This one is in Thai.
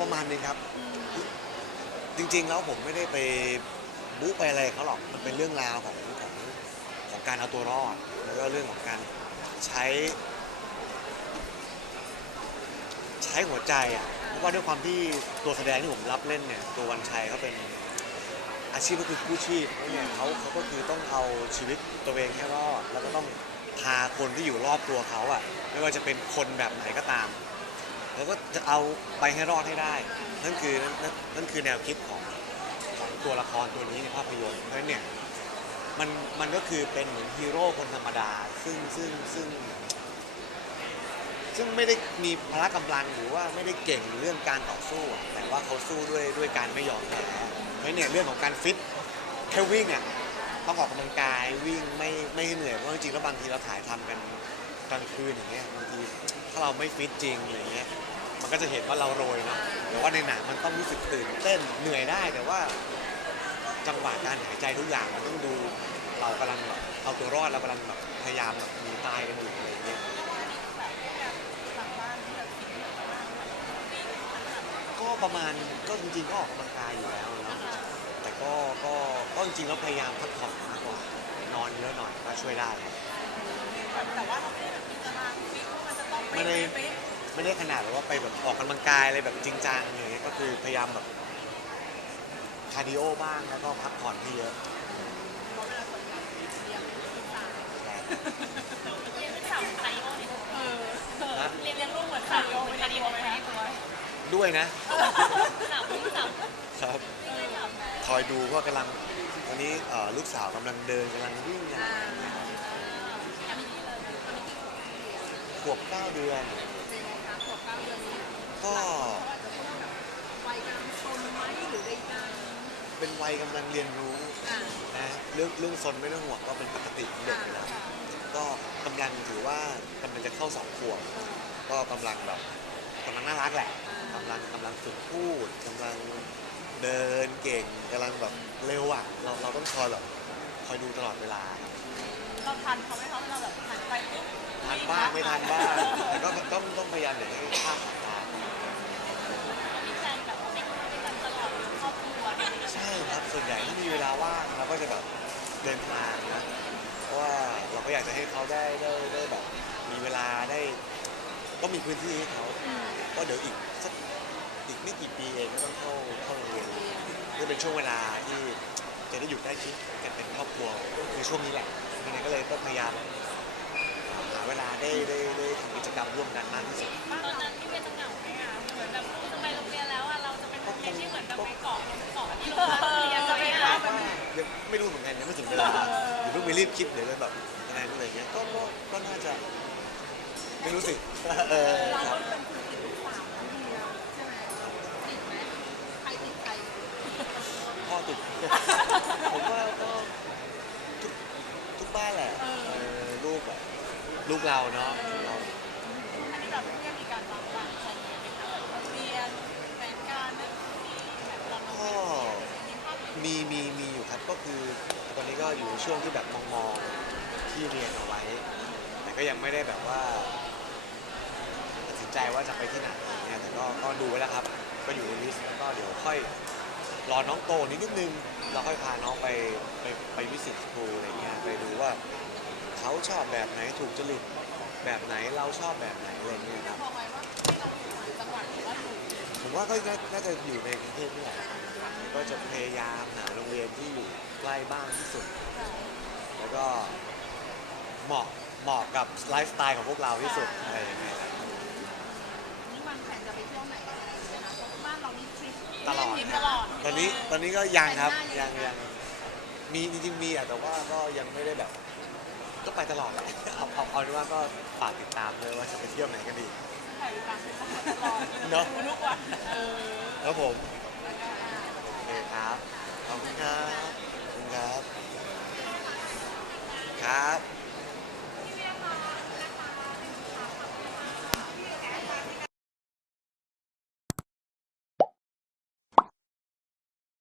ประมาณนึงครับ จริงๆแล้วผมไม่ได้ไปบุ๊ไปอะไรเขาหรอกมันเป็นเรื่องราวของของของการเอาตัวรอด แล้วก็เรื่องของการใช้ ใช้หัวใจอะเพราะว่าด้วยความที่ตัวแสดงที่ผมรับเล่นเนี่ยตัววันชัยเขาเป็นอาชีพก็คือกู้ชีพแล้วเนี่ยเขาเขาก็คือต้องเอาชีวิตตัวเองให้รอดแล้วก็ต้องพาคนที่อยู่รอบตัวเขาอะไม่ว่าจะเป็นคนแบบไหนก็ตาม แล้วก็จะเอาไปให้รอดให้ได้ นั่นคือนั่นนั่นคือแนวคิดของของตัวละครตัวนี้ในภาพยนตร์เพราะฉะนั้นเนี่ยมันมันก็คือเป็นเหมือนฮีโร่คนธรรมดา ซึ่งซึ่งซึ่ง ซึ่งไม่ได้มีพละกำลังหรือว่าไม่ได้เก่งเรื่องการต่อสู้อะแต่ว่าเขาสู้ด้วยด้วยการไม่ยอมแพ้เพราะฉะนั้นเนี่ยเรื่องของการฟิตแค่วิ่งอะต้องออกกำลังกายวิ่งไม่ไม่เหนื่อยเพราะจริงๆแล้วบางทีเราถ่ายทำกันกลางคืนอย่างเงี้ยบางทีถ้าเราไม่ฟิตจริงอย่างเงี้ย มันก็จะเห็นว่าเราโรยเนาะแต่ว่าในหนังมันต้องรู้สึกตื่นเต้นเหนื่อยได้แต่ว่า จังหวะการหายใจทุกอย่างมันต้องดู เรากำลังแบบเอาตัวรอดเรากำลังแบบพยายามแบบหนีตายกันอยู่อะไรอย่างเงี้ยก็ประมาณก็จริงๆก็ออกกำลังกายอยู่แล้วเนาะแต่ก็ก็ก็จริงๆแล้วพยายามพักผ่อนมากกว่านอนเยอะหน่อยก็ช่วยได้ครับแต่ว่าเราไม่ได้แบบมีตารางฟิกว่ามันจะต้องไม่ได้เป๊ะ ไม่ได้ขนาดแบบว่าไปแบบออกกำลังกายอะไรแบบจริงจังอย่างเงี้ยก็คือพยายามแบบคาร์ดิโอบ้างแล้วก็พักผ่อนให้เยอะๆเพราะเวลาคนแบบเรียนศึกษาเรียนสาวคาริโอเนี่ยเออเออนะเรียนเรียนรู้เหมือนคาริโอเป็นคาริโอไหมคะตัวด้วยนะสาววิ่งสาวครับไม่สาวคอยดูว่ากำลังวันนี้เอ่อลูกสาวกำลังเดินกำลังวิ่งกันอ่าขวบเก้าเดือนเป็นไงคะขวบเก้าเดือนนี้ ก็เขาอาจจะพูดว่าแบบวัยกำลังชนไหมหรือใดเป็นวัยกำลังเรียนรู้ๆอ่านะเรื่องเรื่องซนไม่ต้องห่วงก็เป็นปกติของเด็กอยู่แล้วก็กำลังถือว่ากำลังจะเข้าสองขวบ ก็กำลังแบบกำลังน่ารักแหละกำลังกำลังฝึกพูดกำลังเดินเก่งกำลังแบบเร็วอะเราเราต้องคอยแบบคอยดูตลอดเวลาครับ เราทันเขาไหมคะเวลาแบบหันไปปุ๊บทันบ้างไม่ทันบ้างแต่ก็ต้องต้องพยายามอย่าให้พลาดสายตามีแฟนแบบว่าไปด้วยกันตลอดครอบครัวอะไรอย่างเงี้ยใช่ครับส่วนใหญ่ที่มีเวลาว่างเราก็จะแบบเดินทางนะเพราะว่าเราก็อยากจะให้เขาได้ได้ได้แบบมีเวลาได้ก็มีพื้นที่ให้เขาก็เดี๋ยวอีกสักอีกไม่กี่ปีเองก็ต้องเข้าเข้าโรงเรียนนี่เป็นช่วงเวลาที่จะได้อยู่ใกล้ชิดกันเป็นครอบครัวคือช่วงนี้แหละ ยังไงก็เลยต้องพยายามหาเวลาได้ได้ได้ทำกิจกรรมร่วมกันมากที่สุดตอนนั้นที่เป็นจังเหงาไหมคะเหมือนแบบลูกจะไปโรงเรียนแล้วอะเราจะเป็นโรงเรียนที่เหมือนกับไปเกาะลงเกาะที่โรงเรียนจะไปหายังไม่รู้เหมือนกันยังไม่ถึงเวลาเดี๋ยวเพิ่งไปรีบคิดเดี๋ยวจะแบบอะไรอะไรอย่างเงี้ยก็ก็ก็น่าจะไม่รู้สิเออเราครัก็บเป็นคนติดลูกสาวทั้งเดียวใช่ไหมติดไหมใครติดใครพ่อติด ผมว่าก็ทุกทุกบ้านแหละเออลูกแบบ ลูกเราเนาะเราอันนี้แบบเพื่อนมีการวางวางใจเรียนไหมคะแบบว่าเรียนแผนการนั่นนี่แบบเราก็มีมีมีอยู่ครับก็คือตอนนี้ก็อยู่ในช่วงที่แบบมองมองๆที่เรียนเอาไว้ แต่ก็ยังไม่ได้แบบว่าตัดสินใจว่าจะไปที่ไหนอย่างเงี้ยแต่ก็ก็ดูไว้แล้วครับ ก็อยู่ในลิสต์แล้วก็เดี๋ยวค่อยรอน้องโตนิดนิดนึงเราค่อยพาน้องไปไปไปวิสิตสคูลอะไรเงี้ยไปดูว่าเขา ชอบแบบไหนถูกจริตแบบไหนเราชอบแบบไหนอะไรเงี้ยครับพอไหมว่าเราอยู่ต่างจังหวัดหรือว่าอยู่ผมว่าก็น่าจะอยู่ในกรุงเทพนี่แหละก็จะพยายามหาโรงเรียนที่อยู่ใกล้บ้านที่สุด แล้วก็เหมาะเหมาะกับไลฟ์สไตล์ของพวกเราที่สุดอะไรอย่างเงี้ยครับนี่วางแผนจะไปเที่ยวไหนอะไรอย่างเงี้ยนะเพราะบ้านเรามีทริปตลอดทริปตลอดตอนนี้ตอนนี้ก็ยังครับไปหน้ายัยังงยังมีจริงๆมีอะแต่ว่าก็ยังไม่ได้แบบ ก็ไปตลอดแหละเอาเอาเอาเป็นว่าก็ฝากติดตามเลยว่าจะไปเที่ยวไหนกันดีถ่ายตามเป็นตลอดเนอะดูทุกวันเออครับผมแล้วก็อ่าโอเคครับขอบคุณครับขอบคุณครับครับ